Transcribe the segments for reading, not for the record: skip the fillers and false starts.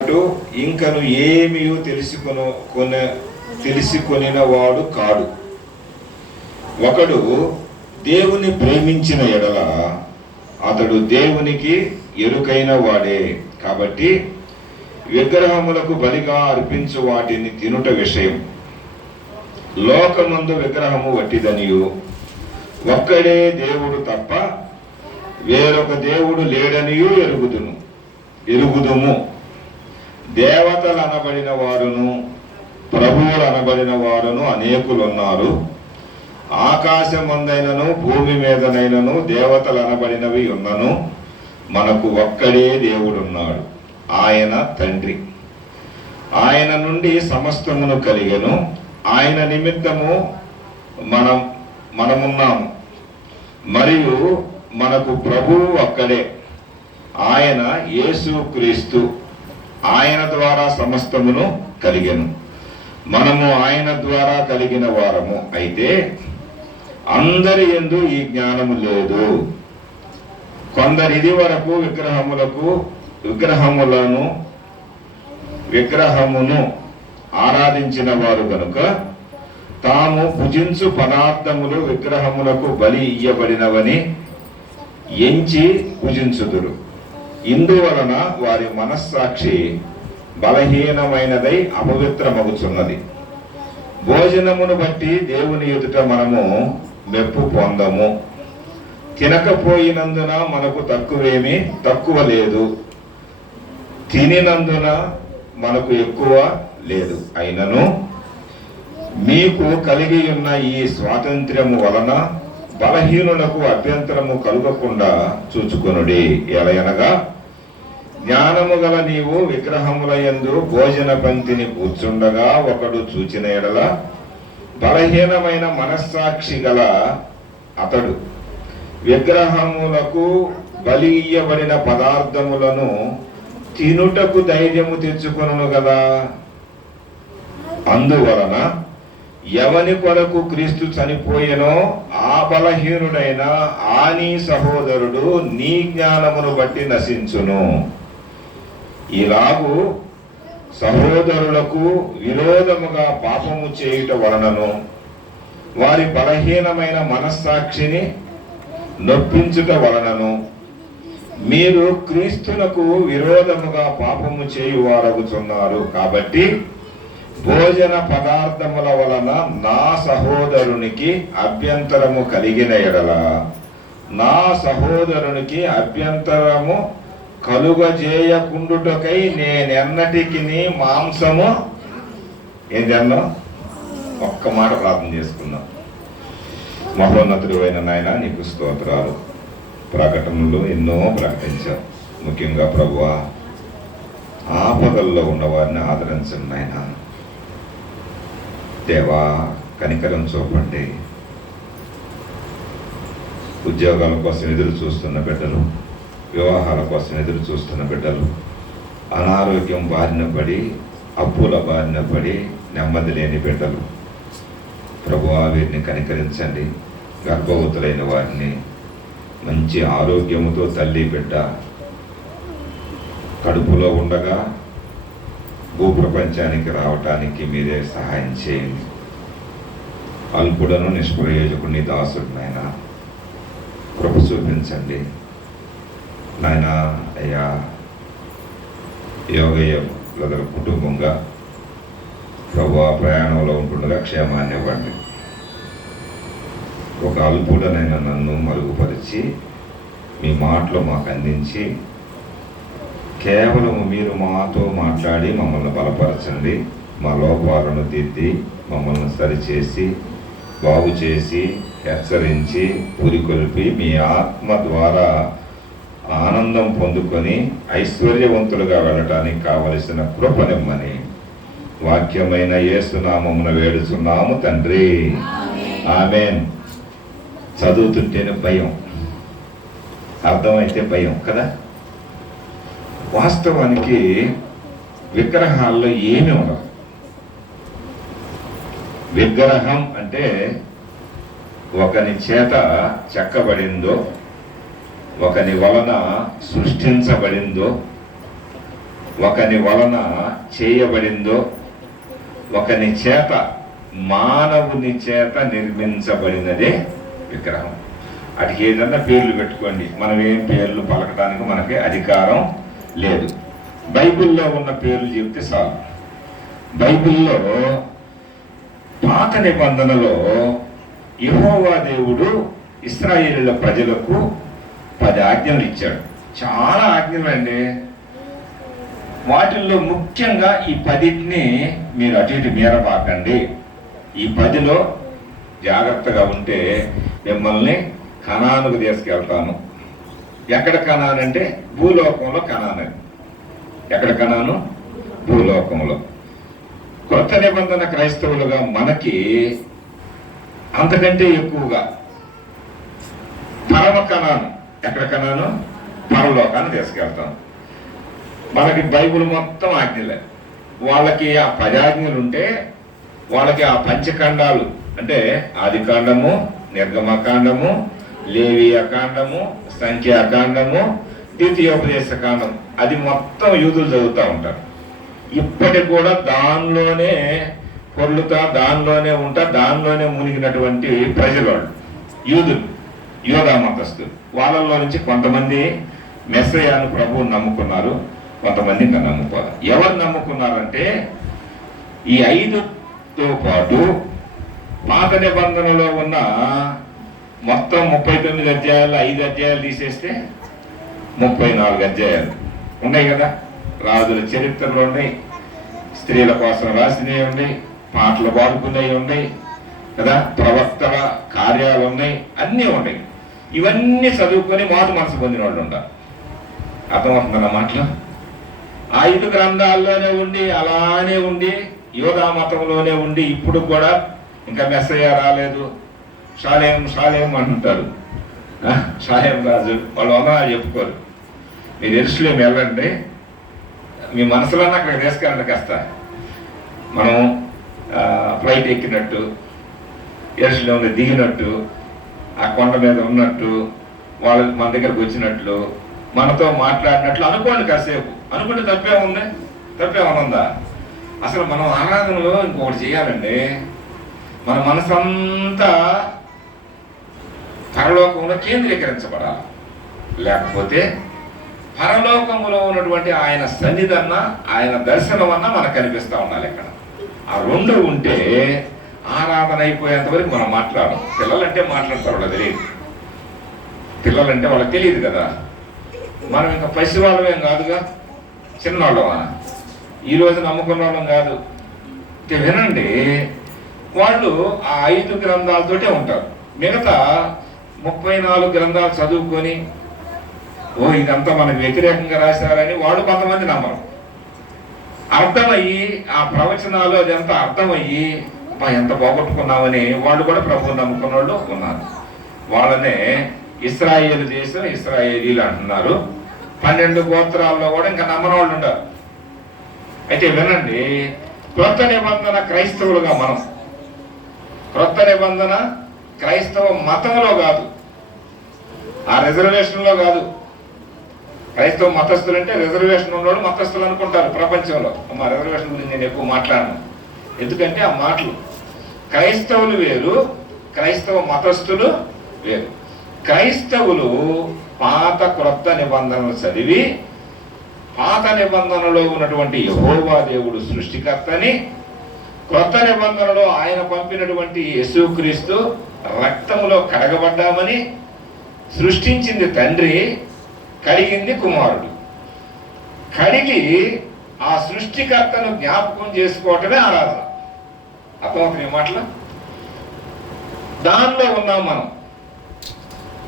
ఇంకను ఏమీ తెలుసుకొనిన వాడు కాడు. ఒకడు దేవుని ప్రేమించిన ఎడల అతడు దేవునికి ఎరుకైన వాడే. కాబట్టి విగ్రహములకు బలిగా అర్పించు వాటిని తినుట విషయం. లోకమందు విగ్రహము వట్టిదనియు ఒక్కడే దేవుడు తప్ప వేరొక దేవుడు లేడనియు ఎరుగుదుము. దేవతలు అనబడిన వారును ప్రభువులు అనబడిన వారును అనేకులున్నారు. ఆకాశమందైనను భూమి మీదనైనను దేవతలు అనబడినవి ఉన్నను మనకు ఒక్కడే దేవుడున్నాడు, ఆయన తండ్రి. ఆయన నుండి సమస్తమును కలిగెను, ఆయన నిమిత్తము మనమున్నాము. మరియు మనకు ప్రభువు ఒక్కడే, ఆయన యేసు క్రీస్తు. ఆయన ద్వారా సమస్తమును కలిగెను, మనము ఆయన ద్వారా కలిగిన వారము. అయితే అందరి యందు ఈ జ్ఞానము లేదు. కొందరు ఇది వరకు విగ్రహమును ఆరాధించిన వారు కనుక తాము భుజించు పదార్థములు విగ్రహములకు బలి ఇయ్యబడినవని ఎంచి భుజించుదురు. ఇందువలన వారి మనస్సాక్షి బలహీనమైనదై అపవిత్రమగుచున్నది. భోజనమును బట్టి దేవుని ఎదుట మనము మెప్పు పొందము. తినకపోయినందున మనకు తక్కువ లేదు, తినినందున మనకు ఎక్కువ లేదు. అయినను మీకు కలిగి ఉన్న ఈ స్వాతంత్ర్యము వలన బలహీనులకు అభ్యంతరము కలుగకుండా చూచుకొనుడి. ఎలయనగా జ్ఞానము గల నీవు విగ్రహముల యందు భోజన పంక్తిని కూర్చుండగా ఒకడు చూచిన ఎడల బలహీనమైన మనస్సాక్షి గల అతడు విగ్రహములకు బలి ఇయ్యబడిన పదార్థములను తినుటకు ధైర్యము తెచ్చుకొనును గదా. అందువలన ఎవని కొరకు క్రీస్తు చనిపోయెనో ఆ బలహీనుడైన నీ సహోదరుడు నీ జ్ఞానమును బట్టి నశించును. ఇలాగూ సహోదరులకు విరోధముగా పాపము చేయుట వలనను వారి బలహీనమైన మనస్సాక్షిని నొప్పించుట వలనను మీరు క్రీస్తునకు విరోధముగా పాపము చేయువారగుచున్నారు. కాబట్టి భోజన పదార్థముల వలన నా సహోదరునికి అభ్యంతరము కలిగిన ఎడల నా సహోదరునికి అభ్యంతరము కలుగజేయకుండుటకై నేనెన్నటికి మాంసము ఏంటన్నా ఒక్క మాట ప్రార్థన చేసుకుందాం. మహోన్నతుడు అయిన నాయన నీకు స్తోత్రాలు. ప్రకటనలు ఎన్నో ప్రకటించాం. ముఖ్యంగా ప్రభువా ఆపదల్లో ఉన్నవారిని ఆదరించండి నాయన. దేవా కనికరం చూపండి. ఉద్యోగాల కోసం ఎదురు చూస్తున్న బిడ్డలు, వివాహాల కోసం ఎదురు చూస్తున్న బిడ్డలు, అనారోగ్యం బారిన పడి అప్పుల బారిన పడి నెమ్మది లేని బిడ్డలు, ప్రభువా వీరిని కనికరించండి. గర్భవతులైన వారిని మంచి ఆరోగ్యముతో తల్లి బిడ్డ కడుపులో ఉండగా భూప్రపంచానికి రావటానికి మీరే సహాయం చేయండి. అల్పుడను నిష్ప్రయోజకుని దాసుడు నాయన కృప చూపించండి నాయన. అయ్యా యోగయ్య బ్రదర్ కుటుంబంగా ప్రభువా ప్రయాణంలో ఉంటుండగా క్షేమాన్ని ఇవ్వండి. ఒక అల్పుడనైన నన్ను మరుగుపరిచి మీ మాటలు మాకు అందించి కేవలం మీరు మాతో మాట్లాడి మమ్మల్ని బలపరచండి. మా లోపాలను దిద్ది మమ్మల్ని సరిచేసి బాగు చేసి హెచ్చరించి పురికొల్పి మీ ఆత్మ ద్వారా ఆనందం పొందుకొని ఐశ్వర్యవంతులుగా వెళ్ళటానికి కావలసిన కృపనిమ్మని వాక్యమైన యేసునామమున వేడుచున్నాము తండ్రి, ఆమేన్. చదువుతుంటేనే భయం, అర్థమైతే భయం కదా. వాస్తవానికి విగ్రహాల్లో ఏమి ఉండదు. విగ్రహం అంటే ఒకని చేత చెక్కబడిందో, ఒకని వలన సృష్టించబడిందో, ఒకని వలన చేయబడిందో, ఒకని చేత, మానవుని చేత నిర్మించబడినదే విగ్రహం. వాటికి ఏదన్నా పేర్లు పెట్టుకోండి, మనం ఏం పేర్లు పలకడానికి మనకి అధికారం లేదు. బైబిల్లో ఉన్న పేర్లు చెప్తే చాలు. బైబిల్లో పాత నిబంధనలో యెహోవా దేవుడు ఇశ్రాయేలీయుల ప్రజలకు 10 ఆజ్ఞలు ఇచ్చాడు. చాలా ఆజ్ఞలు అండి. వాటిల్లో ముఖ్యంగా ఈ 10ని మీరు అటు ఇటు మీరపాకండి, ఈ 10లో జాగ్రత్తగా ఉంటే మిమ్మల్ని కనానుకు తీసుకెళ్తాను. ఎక్కడ కనాను అంటే భూలోకంలో కనాను. ఎక్కడ కనాను? భూలోకంలో. కొత్త నిబంధన క్రైస్తవులుగా మనకి అంతకంటే ఎక్కువగా పరమ కనాను. ఎక్కడ కనాను? పరలోకాన్ని తీసుకెళ్తాను. మనకి బైబిల్ మొత్తం ఆజ్ఞలే. వాళ్ళకి ఆ 10 ఆజ్ఞలు ఉంటే వాళ్ళకి ఆ పంచకాండాలు అంటే ఆదికాండము, నిర్గమకాండము, లేవియకాండము, సంఖ్యాకాండము, ద్వితీయోపదేశ కాండం, అది మొత్తం యూదులు చదువుతూ ఉంటారు. ఇప్పటికి కూడా దానిలోనే పొర్లుతా, దానిలోనే ఉంటా, దానిలోనే మునిగినటువంటి ప్రజలు యూదులు, యోధా మతస్థులు. వాళ్ళలో నుంచి కొంతమంది మెస్సయాను ప్రభువుని నమ్ముకున్నారు, కొంతమంది ఇంకా నమ్ముకోవాలి. ఎవరు నమ్ముకున్నారంటే ఈ 5తో పాటు పాత నిబంధనలో ఉన్న మొత్తం 39 అధ్యాయాలు 5 అధ్యాయాలు తీసేస్తే 34 అధ్యాయాలు ఉన్నాయి కదా. రాజుల చరిత్రలు ఉన్నాయి, స్త్రీల కోసం రాసినవి ఉన్నాయి, పాటలు పాడుకునేవి ఉన్నాయి కదా, ప్రవక్తల కార్యాలు ఉన్నాయి, అన్నీ ఉన్నాయి. ఇవన్నీ చదువుకొని మారు మనసు పొందిన వాళ్ళు ఉంటారు. అర్థమవుతుందన్న మాటలు. 5 గ్రంథాల్లోనే ఉండి అలానే ఉండి యోధా మతంలోనే ఉండి ఇప్పుడు కూడా ఇంకా మెస్సయ్య రాలేదు, షాలేం అంటుంటారు. షాలేం రాజు వాళ్ళు వందనాలు చెప్పుకోరు. మీరు యెరూషలేము వెళ్ళండి, మీ మనసులోనే అక్కడికి తీసుకెళ్ళండి. కాస్త మనం ఫ్లైట్ ఎక్కినట్టు, యెరూషలేములో దిగినట్టు, ఆ కొండ మీద ఉన్నట్టు, వాళ్ళు మన దగ్గరకు వచ్చినట్లు, మనతో మాట్లాడినట్లు అనుకోండి. కాసేపు అనుకుంటే తప్పేముంది? తప్పేమనుందా? అసలు మనం ఆరాధనలో ఇంకొకటి చేయాలండి. మన మనసంతా పరలోకంలో కేంద్రీకరించబడాలి. లేకపోతే పరలోకములో ఉన్నటువంటి ఆయన సన్నిధన్న, ఆయన దర్శనం అన్న మనకు కనిపిస్తూ ఉండాలి. ఇక్కడ ఆ 2 ఉంటే ఆరాధన అయిపోయేంత వరకు మనం మాట్లాడడం. పిల్లలంటే మాట్లాడతారు, వాళ్ళకి తెలియదు. పిల్లలంటే వాళ్ళకి తెలియదు కదా. మనం ఇంకా పసివాళ్ళమేం కాదుగా, చిన్నవాళ్ళమా, ఈరోజు నమ్ముకున్న వాళ్ళం కాదు. వినండి, వాళ్ళు ఆ 5 గ్రంథాలతోటే ఉంటారు. మిగతా 34 గ్రంథాలు చదువుకొని ఇదంతా మనకు వ్యతిరేకంగా రాశారని వాళ్ళు కొంతమంది నమ్మరు. అర్థమయ్యి ఆ ప్రవచనాలు అదంతా అర్థమయ్యి ఎంత పోగొట్టుకున్నామని వాళ్ళు కూడా ప్రభువు నమ్ముకున్న వాళ్ళు ఉన్నారు. వాళ్ళనే ఇశ్రాయేలు దేశం, ఇశ్రాయేలీలు అంటున్నారు. 12 గోత్రాల్లో కూడా ఇంకా నమ్మని వాళ్ళు ఉంటారు. అయితే వినండి, క్రొత్త నిబంధన క్రైస్తవులుగా మనం, క్రొత్త నిబంధన క్రైస్తవ మతంలో కాదు, ఆ రిజర్వేషన్లో కాదు. క్రైస్తవ మతస్థులు అంటే రిజర్వేషన్ ఉన్నవాడు మతస్థులు అనుకుంటారు ప్రపంచంలో. మా రిజర్వేషన్ గురించి నేను ఎక్కువ మాట్లాడను, ఎందుకంటే ఆ మాటలు క్రైస్తవులు వేరు, క్రైస్తవ మతస్థులు వేరు. క్రైస్తవులు పాత క్రొత్త నిబంధనలు చదివి పాత నిబంధనలో ఉన్నటువంటి యెహోవా దేవుడు సృష్టికర్తని, క్రొత్త నిబంధనలో ఆయన పంపినటువంటి యేసుక్రీస్తు రక్తములో కడగబడ్డామని, సృష్టించింది తండ్రి, కడిగింది కుమారుడు. కడిగి ఆ సృష్టికర్తను జ్ఞాపకం చేసుకోవటమే ఆరాధన. అర్థమవుతుంది మాటలు. దానిలో ఉన్నాం మనం.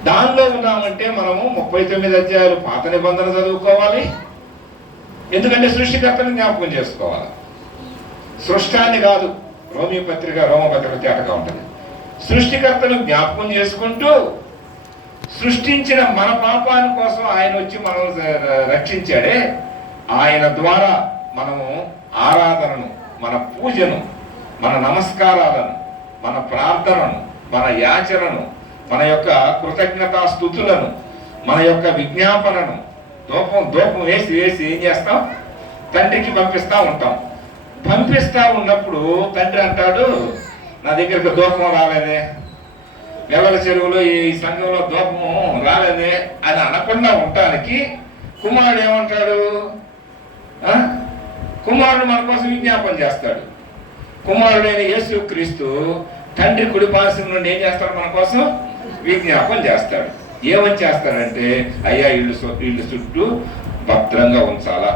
దానిలో ఉన్నామంటే మనము 39 అధ్యాయాలు పాత నిబంధన చదువుకోవాలి. ఎందుకంటే సృష్టికర్తను జ్ఞాపకం చేసుకోవాలి. సృష్టాన్ని కాదు. రోమపత్రిక తేటగా ఉంటుంది. సృష్టికర్తను జ్ఞాపకం చేసుకుంటూ సృష్టించిన మన పాపాని కోసం ఆయన వచ్చి మనం రక్షించాడే, ఆయన ద్వారా మనము ఆరాధనను, మన పూజను, మన నమస్కారాలను, మన ప్రార్థనను, మన యాచనను, మన యొక్క కృతజ్ఞతా స్తుతులను, మన యొక్క విజ్ఞాపనను ధూపం వేసి ఏం చేస్తాం? తండ్రికి పంపిస్తూ ఉంటాం. పంపిస్తూ ఉన్నప్పుడు తండ్రి అంటాడు, నా దగ్గరికి దూపం రాలేదే, నెలల చెరువులో ఈ సంఘంలో దూపము రాలేదే అని అనకుండా ఉండటానికి కుమారుడు ఏమంటాడు? కుమారుడు మన కోసం విజ్ఞాపన చేస్తాడు. కుమారుడైన యేసుక్రీస్తు తండ్రి కుడి పార్శ్వం నుండి ఏం చేస్తాడు? మన కోసం విజ్ఞాపన చేస్తాడు. ఏమని చేస్తాడంటే, అయ్యా ఇల్లు చుట్టూ భద్రంగా ఉంచాలా,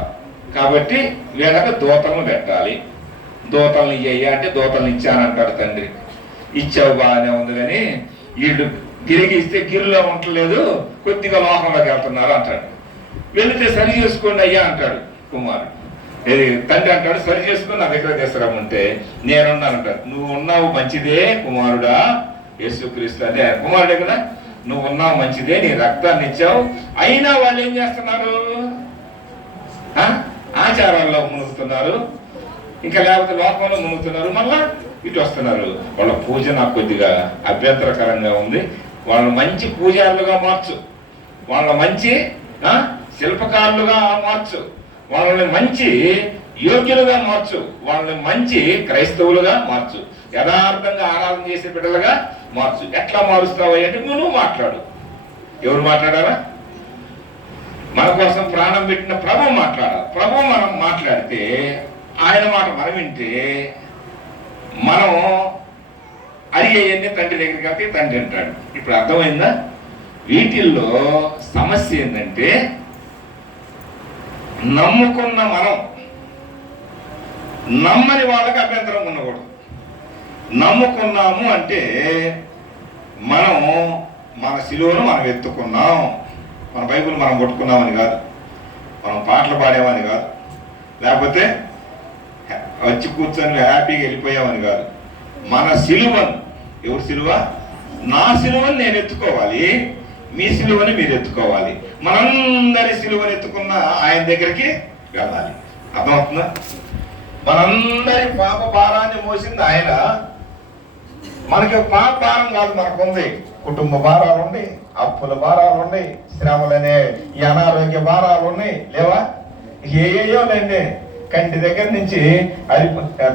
కాబట్టి వీళ్ళకి దూతలను పెట్టాలి. దూతలను ఇయ్యా అంటే దూతలను ఇచ్చానంటాడు తండ్రి. ఇచ్చావు బాగానే ఉంది, కానీ వీళ్ళు గిరికి ఇస్తే గిరిలో ఉండలేదు, కొద్దిగా లోకంలోకి వెళ్తున్నారు అంటాడు. వెళితే సరి చేసుకోండి అయ్యా అంటాడు కుమారుడు. తండ్రి అంటాడు, సరి చేసుకుని నా దగ్గర తీసుకురామంటే నేనున్నాను అంటాడు. నువ్వు ఉన్నావు మంచిదే కుమారుడా, యేసుక్రీస్తు అదే కుమారుడే కదా, నువ్వు ఉన్నావు మంచిదే, నీ రక్తాన్ని ఇచ్చావు. అయినా వాళ్ళు ఏం చేస్తున్నారు? ఆచారాల్లో మునుగుతున్నారు, ఇంకా లేకపోతే లోకంలో మునుగుతున్నారు, మళ్ళా ఇటు వస్తున్నారు. వాళ్ళ పూజ నాకు కొద్దిగా అభ్యంతరకరంగా ఉంది. వాళ్ళని మంచి పూజారులుగా మార్చు, వాళ్ళని మంచి శిల్పకారులుగా మార్చు, వాళ్ళని మంచి యోగ్యులుగా మార్చు, వాళ్ళని మంచి క్రైస్తవులుగా మార్చు, యథార్థంగా ఆరాధన చేసే బిడ్డలుగా మార్చు. ఎట్లా మారుస్తావు అంటే నువ్వు మాట్లాడు. ఎవరు మాట్లాడారా? మన కోసం ప్రాణం పెట్టిన ప్రభు మాట్లాడాలి. ప్రభు మనం మాట్లాడితే, ఆయన మాట మనం వింటే, మనం అడిగేయన్నీ తండ్రి దగ్గరికి వెళ్తే తండ్రి అంటాడు. ఇప్పుడు అర్థమైందా? వీటిల్లో సమస్య ఏంటంటే, నమ్ముకున్న మనం నమ్మని వాళ్ళకి అభ్యంతరం ఉండకూడదు. నమ్ముకున్నాము అంటే మనం మన శిలువను మనం ఎత్తుకున్నాం, మన బైబిల్ మనం కొట్టుకున్నామని కాదు, మనం పాటలు పాడేమని కాదు, లేకపోతే వచ్చి కూర్చొని హ్యాపీగా వెళ్ళిపోయామని కాదు. మన సిలువను, ఎవరు సిలువ? నా సిలువను నేను ఎత్తుకోవాలి, మీ సిలువని మీరు ఎత్తుకోవాలి. మనందరి సిలువను ఎత్తుకున్న ఆయన దగ్గరికి వెళ్ళాలి. అర్థమవుతుందా? మనందరి పాప భారాన్ని మోసింది ఆయన. మనకి పాప భారం కాదు, మనకుంది కుటుంబ భారాలు ఉన్నాయి, అప్పుల భారాలు ఉన్నాయి, శ్రమలనే ఈ అనారోగ్య భారాలు ఉన్నాయి, లేవా? ఏయో లేండి. కంటి దగ్గర నుంచి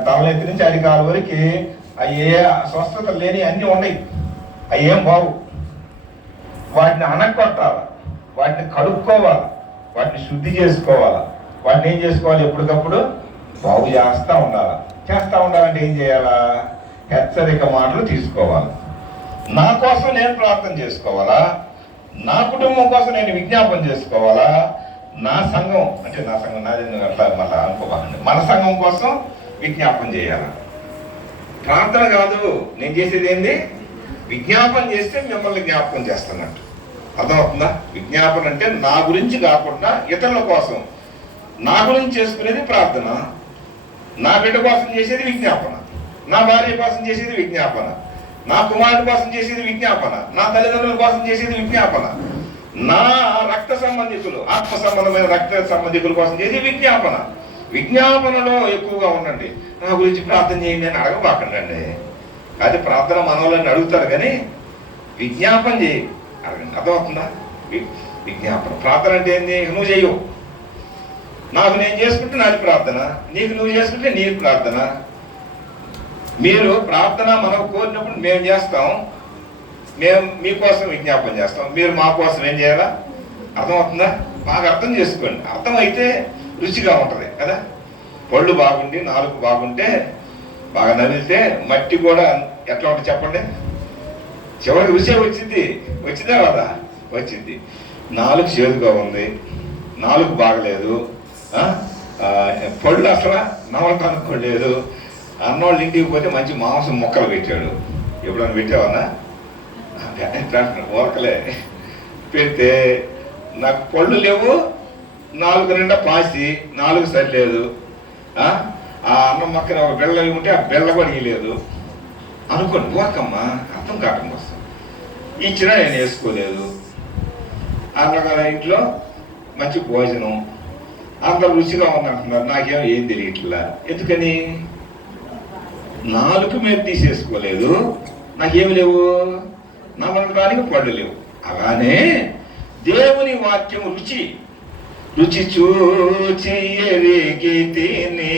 తలనెత్తి నుంచి అరికాల వరకు ఏ స్వస్థత లేని అన్నీ ఉన్నాయి. అవి ఏం బాగు. వాటిని అనకొట్టాలి, వాటిని కడుక్కోవాలి, వాటిని శుద్ధి చేసుకోవాలి. వాటిని ఏం చేసుకోవాలి? ఎప్పటికప్పుడు బాగు చేస్తూ ఉండాలి. చేస్తూ ఉండాలంటే ఏం చేయాలా? హెచ్చరిక మాటలు తీసుకోవాలి. నా కోసం నేను ప్రార్థన చేసుకోవాలా, నా కుటుంబం కోసం నేను విజ్ఞాపన చేసుకోవాలా, నా సంఘం అంటే నా సంఘం నాది అట్లా మళ్ళీ అనుకోవాలండి, మన సంఘం కోసం విజ్ఞాపన చేయాలా. ప్రార్థన కాదు నేను చేసేది ఏంది? విజ్ఞాపన చేస్తే మిమ్మల్ని జ్ఞాపకం చేస్తున్నట్టు. అర్థమవుతుందా? విజ్ఞాపన అంటే నా గురించి కాకుండా ఇతరుల కోసం, నా గురించి చేసుకునేది ప్రార్థన, నా బిడ్డ కోసం చేసేది విజ్ఞాపన, నా భార్య కోసం చేసేది విజ్ఞాపన, నా కుమారుడి కోసం చేసేది విజ్ఞాపన, నా తల్లిదండ్రుల కోసం చేసేది విజ్ఞాపన, నా రక్త సంబంధికులు, ఆత్మ సంబంధమైన రక్త సంబంధికుల కోసం చేసేది విజ్ఞాపన. విజ్ఞాపనలో ఎక్కువగా ఉండండి. నా గురించి ప్రార్థన చేయండి అని అడగబాకండి. అది ప్రార్థన మనోళ్ళని అడుగుతారు, కానీ విజ్ఞాపన చేయి అడగండి. అర్థమవుతుందా? విజ్ఞాపన. ప్రార్థన అంటే ఏంది? నువ్వు చెయ్యవు, నాకు నేను చేసుకుంటే నాది ప్రార్థన, నీకు నువ్వు చేసుకుంటే నీ ప్రార్థన. మీరు ప్రార్థన మనం కోరినప్పుడు మేము చేస్తాం, మేము మీకోసం విజ్ఞాపన చేస్తాం, మీరు మా కోసం ఏం చేయాలా? అర్థమవుతుందా? బాగా అర్థం చేసుకోండి. అర్థమైతే రుచిగా ఉంటుంది కదా. పళ్ళు బాగుండి నాలుగు బాగుంటే, బాగా నమిలితే మట్టి కూడా ఎట్లా ఉంటుంది చెప్పండి? చివరికి రుచి వచ్చింది. వచ్చిందా కదా? వచ్చింది. నాలుగు చేదుగా ఉంది, నాలుగు బాగలేదు, పళ్ళు అసలు నవలటానుకోలేదు. అన్నోళ్ళు ఇంటికి పోతే మంచి మాంసం మొక్కలు పెట్టాడు. ఎప్పుడన్నా పెట్టావన్నా? ఊరకలే పెడితే నాకు పళ్ళు లేవు, నాలుగు నిండా పాసి, నాలుగు సరిలేదు. ఆ అన్నం మొక్కన ఒక బెల్ల ఉంటే ఆ బెల్ల కూడా ఇయ్యలేదు అనుకోండి. ఊరకమ్మా అర్థం కావటం కోసం ఇచ్చినా నేను వేసుకోలేదు. అన్న ఇంట్లో మంచి భోజనం, అందరు రుచిగా ఉందంటున్నారు, నాకేమో ఏం తెలియట్లా. ఎందుకని? నాలుగు మీద తీసేసుకోలేదు, నాకేమి లేవు, నమ్మడానికి పళ్ళు లేవు. అలానే దేవుని వాక్యం రుచి, రుచి చూచి ఎరిగి తిని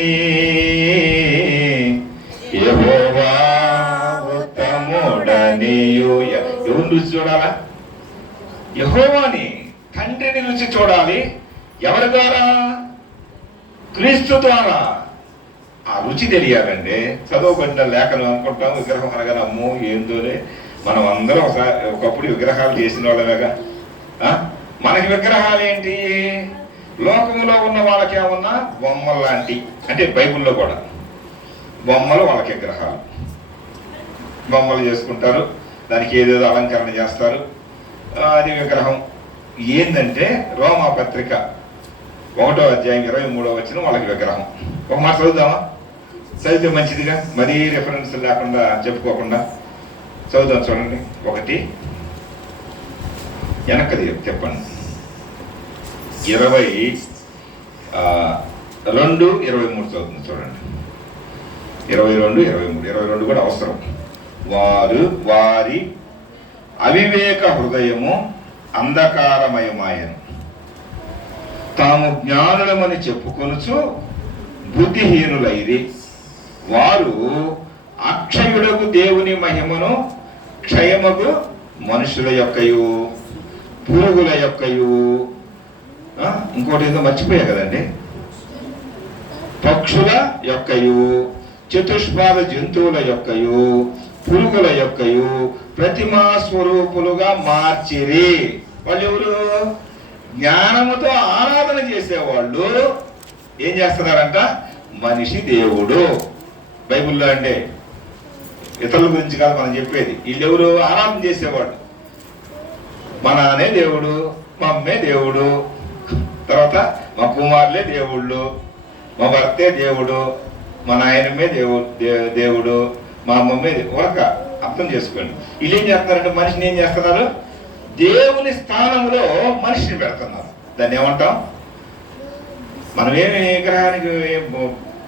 యెహోవా ఉత్తముడనియు. ఎవరు రుచి చూడాలా? యెహోవాని, తండ్రిని రుచి చూడాలి. ఎవరి ద్వారా? క్రీస్తు ద్వారా. ఆ రుచి తెలియాలండి. చదవబడిన లేఖలు అనుకుంటాం విగ్రహం అనగానే అమ్మో ఏందోలే, మనం అందరం ఒకప్పుడు విగ్రహాలు చేసిన వాళ్ళమేగా. మనకి విగ్రహాలు ఏంటి? లోకంలో ఉన్న వాళ్ళకి ఏమన్నా బొమ్మలు లాంటి, అంటే బైబిల్లో కూడా బొమ్మలు, వాళ్ళకి విగ్రహాలు, బొమ్మలు చేసుకుంటారు, దానికి ఏదేదో అలంకరణ చేస్తారు, అది విగ్రహం. ఏంటంటే రోమా పత్రిక 1వ అధ్యాయం 23వ వచనం వాళ్ళకి విగ్రహం. ఒక మాట చదువుదామా? చదివితే మంచిదిగా, మరీ రెఫరెన్స్ లేకుండా చెప్పుకోకుండా చదువుదాం. చూడండి, 1 వెనక్కది చెప్పండి, 22:23 చదువుతుంది చూడండి. 22 కూడా అవసరం. వారి అవివేక హృదయము అంధకారమయమాయను, తాము జ్ఞానులమని చెప్పుకొనుచు బుద్ధిహీనులైరి. వారు అక్షయుడకు దేవుని మహిమను క్షయమగు మనుషుల యొక్కయు పురుగుల యొక్కయు, ఇంకోటి ఏదో మర్చిపోయా కదండి, పక్షుల యొక్కయు చతుష్పాద జంతువుల యొక్కయు పురుగుల యొక్కయు ప్రతిమా స్వరూపులుగా మార్చిరి. వాళ్ళు ఎవరు? జ్ఞానముతో ఆరాధన చేసేవాళ్ళు ఏం చేస్తున్నారంట? మనిషి దేవుడు. బైబిల్లో అంటే ఇతరుల గురించి కాదు మనం చెప్పేది. వీళ్ళెవరు? ఆరాధన చేసేవాడు. మా నాన్నే దేవుడు, మా అమ్మే దేవుడు, తర్వాత మా కుమారులే దేవుళ్ళు, మా భర్తే దేవుడు, మా నాయనమ్మే దేవుడు, మా అమ్మమ్మే ఒక అర్థం చేసుకోండి. వీళ్ళు ఏం చేస్తున్నారంటే మనిషిని ఏం చేస్తున్నారు? దేవుని స్థానంలో మనిషిని పెడుతున్నారు. దాన్ని ఏమంటాం? మనమేమి విగ్రహానికి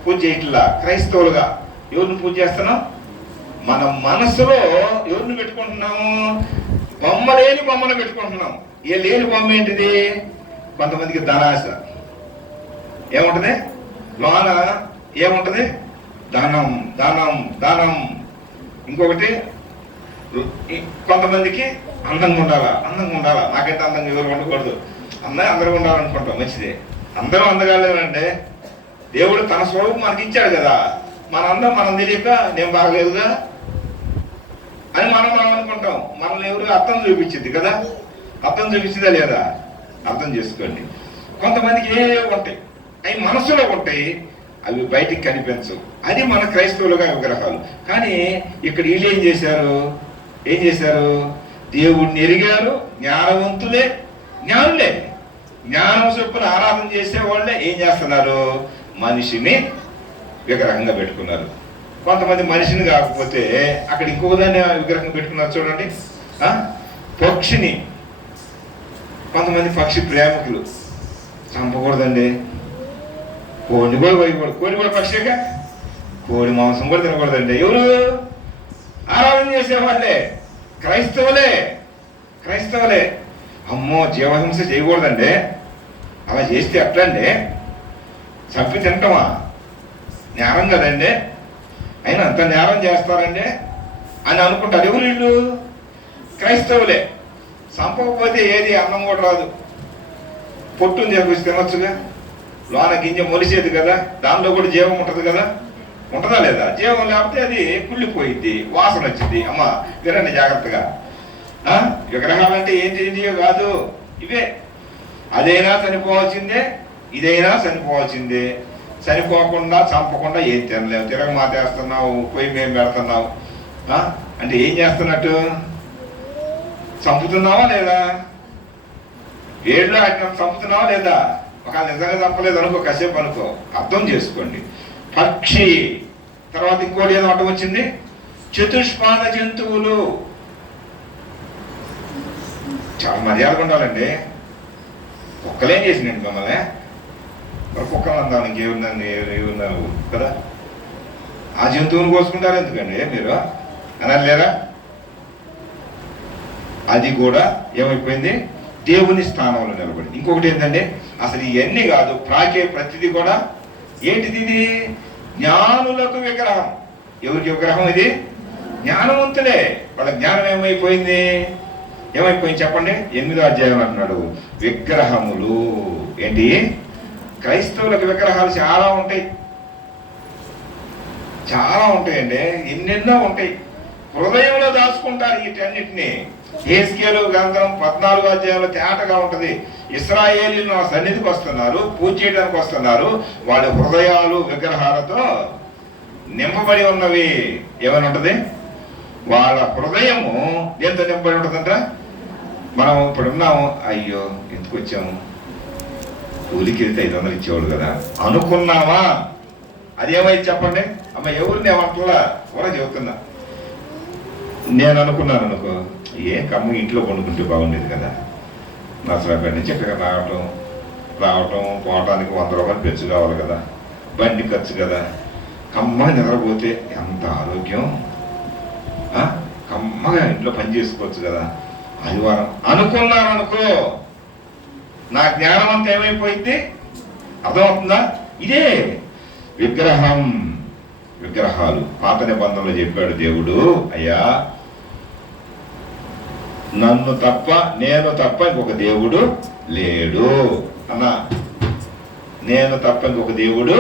పూజ చేయట్లా. క్రైస్తవులుగా ఎవరిని పూజ చేస్తున్నాం? మన మనసులో ఎవరిని పెట్టుకుంటున్నాము? బొమ్మ లేని బొమ్మను పెట్టుకుంటున్నాం. ఏ లేని బొమ్మ ఏంటిది? కొంతమందికి ధనాశ. ఏముంటది లోన? ఏముంటది? ధనం ధనం ధనం. ఇంకొకటి కొంతమందికి అందంగా ఉండాలా. నాకైతే అందంగా ఎవరు ఉండకూడదు, అందరూ ఉండాలనుకుంటాం. మంచిదే, అందరూ అందగాలేదంటే దేవుడు తన స్వరూపం మనకి ఇచ్చాడు కదా. మన అందం మనం తెలియక నేను బాగలేదుగా అని మనం అనుకుంటాం. మనల్ని ఎవరు అర్థం చూపించింది కదా? అర్థం చూపించిందా లేదా? అర్థం చేసుకోండి. కొంతమందికి ఏ ఉంటాయి, అవి మనసులో ఉంటాయి, అవి బయటికి కనిపించవు. అది మన క్రైస్తవులుగా విగ్రహాలు. కానీ ఇక్కడ వీళ్ళు ఏం చేశారు? దేవుడిని ఎరిగారు, జ్ఞానవంతులే, జ్ఞానులే, జ్ఞానం చొప్పున ఆరాధన చేసేవాళ్ళే ఏం చేస్తున్నారు? మనిషిని విగ్రహంగా పెట్టుకున్నారు. కొంతమంది మనిషిని కాకపోతే అక్కడ ఇంకొక దాన్ని విగ్రహం పెట్టుకున్నారు. చూడండి, పక్షిని. కొంతమంది పక్షి ప్రేమికులు. చంపకూడదండి, కోడిని కూడా పోయకూడదు. కోడి కూడా పక్షిగా, కోడి మాంసం కూడా తినకూడదండి. ఎవరు? ఆరాధన చేసేవాళ్ళే, క్రైస్తవులే. అమ్మో, జీవహింస చేయకూడదండి. అలా చేస్తే ఎట్లా అండి? చంపి తింటామా? నేరం కదండి. అయినా అంత నేరం చేస్తారండి అని అనుకుంటారు. ఎవరు వీళ్ళు? క్రైస్తవులే. చంపకపోతే ఏది అన్నం కూడా రాదు. పొట్టుని చేసి తినొచ్చుగా, లోన గింజ మొలిసేది కదా, దానిలో కూడా జీవం ఉంటుంది కదా. ఉంటుందా లేదా? జీవం లేకపోతే అది కుళ్ళిపోయిద్ది, వాసన వచ్చింది. అమ్మ వినండి జాగ్రత్తగా. విగ్రహాలంటే ఏంటియో కాదు, ఇవే. అదైనా చనిపోవాల్సిందే, ఇదైనా చనిపోవాల్సిందే. చనిపోకుండా చంపకుండా ఏం తినలేవు. తిరగమాతేస్తున్నావు, పొయ్యి మేము పెడుతున్నావు అంటే ఏం చేస్తున్నట్టు? చంపుతున్నావా లేదా? ఏళ్ళు అట్లా చంపుతున్నావా లేదా? ఒకవేళ నిజంగా చంపలేదు అనుకో, కాసేపు అనుకో, అర్థం చేసుకోండి. పక్షి. తర్వాత ఇంకోటి ఏదో అడ్డం వచ్చింది, చతుష్పాద జంతువులు. చాలా మర్యాదగా ఉండాలండి. కుక్కలేం చేసిందండి మిమ్మల్ని? మరి కుక్కలు అందాం, ఇంకేమున్నారు కదా. ఆ జంతువులు కోసుకుంటారు ఎందుకండి మీరు? అనలేరా? అది కూడా ఏమైపోయింది? దేవుని స్థానంలో నిలబడి. ఇంకొకటి ఏంటంటే అసలు ఇవన్నీ కాదు, ప్రాకే ప్రతిదీ కూడా ఏంటిది? ఇది జ్ఞానులకు విగ్రహం. ఎవరికి విగ్రహం ఇది? జ్ఞానవంతులే. వాళ్ళ జ్ఞానం ఏమైపోయింది? చెప్పండి. 8వ అధ్యాయం అంటున్నాడు, విగ్రహములు. ఏంటి? క్రైస్తవులకు విగ్రహాలు చాలా ఉంటాయి, చాలా ఉంటాయండి, ఎన్నెన్నో ఉంటాయి. హృదయంలో దాచుకుంటారు వీటన్నిటిని. హెస్కేలు గ్రంథం 14వ అధ్యాయంలో తేటగా ఉంటది. ఇశ్రాయేలీయులు నా సన్నిధికి వస్తున్నారు, పూజ చేయడానికి వస్తున్నారు, వాళ్ళ హృదయాలు విగ్రహాలతో నింపబడి ఉన్నవి. ఏమని ఉంటది? వాళ్ళ హృదయము దేంతో నింపబడి ఉంటుందంట? మనం ఇప్పుడు ఉన్నాము, అయ్యో ఎందుకు వచ్చాము, కూలికి వెళ్తే 500 ఇచ్చేవాడు కదా అనుకున్నావా? అదేమైంది చెప్పండి. అమ్మ ఎవరిని ఏమంటలా కూడా చెబుతున్నా. నేను అనుకున్నాను అనుకో, ఏ కమ్మ ఇంట్లో కొనుక్కుంటే బాగుండేది కదా, నర్సరాపేట నుంచి ఇక్కడ రావటం పోవటానికి 100 రూపాయలు ఖర్చు కావాలి కదా, బండి ఖర్చు కదా, కమ్మ నిద్రపోతే ఎంత ఆరోగ్యం, కమ్మగా ఇంట్లో పని చేసుకోవచ్చు కదా, ఆదివారం అనుకున్నాను అనుకో, నా జ్ఞానం అంతా ఏమైపోయింది? అర్థమవుతుందా? ఇదే విగ్రహం. విగ్రహాలు పాత నిబంధనలో చెప్పాడు దేవుడు, అయ్యా నన్ను తప్ప, నేను తప్ప ఇంకొక దేవుడు లేడు అన్నా. నేను తప్ప ఇంకొక దేవుడు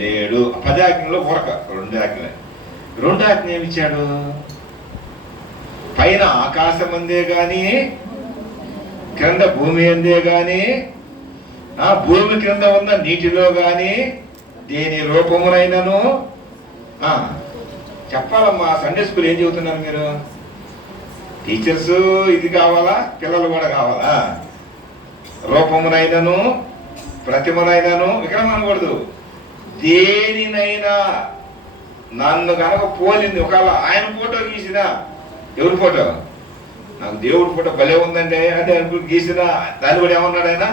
లేడు. 10 ఆజ్ఞలో ఊరక 2 ఆజ్ఞలే. 2 ఆజ్ఞ ఏమిచ్చాడు? పైన ఆకాశం అందే గాని, క్రింద భూమి అందే గాని, ఆ భూమి క్రింద ఉన్న నీటిలో గాని దేని రూపమునైనను. చెప్పాలమ్మా, సండే స్కూల్ ఏం చెబుతున్నారు మీరు? టీచర్స్ ఇది కావాలా, పిల్లలు కూడా కావాలా? రూపమునైనను ప్రతిమనైనను, విగ్రహం అనకూడదు, దేనినైనా నన్ను కనుక పోలింది. ఒకవేళ ఆయన ఫోటో గీసిన, ఎవరి ఫోటో? నాకు దేవుడి ఫోటో భలే ఉందండి అంటే అనుకుని గీసిన, దాన్ని కూడా ఏమన్నాడు ఆయన?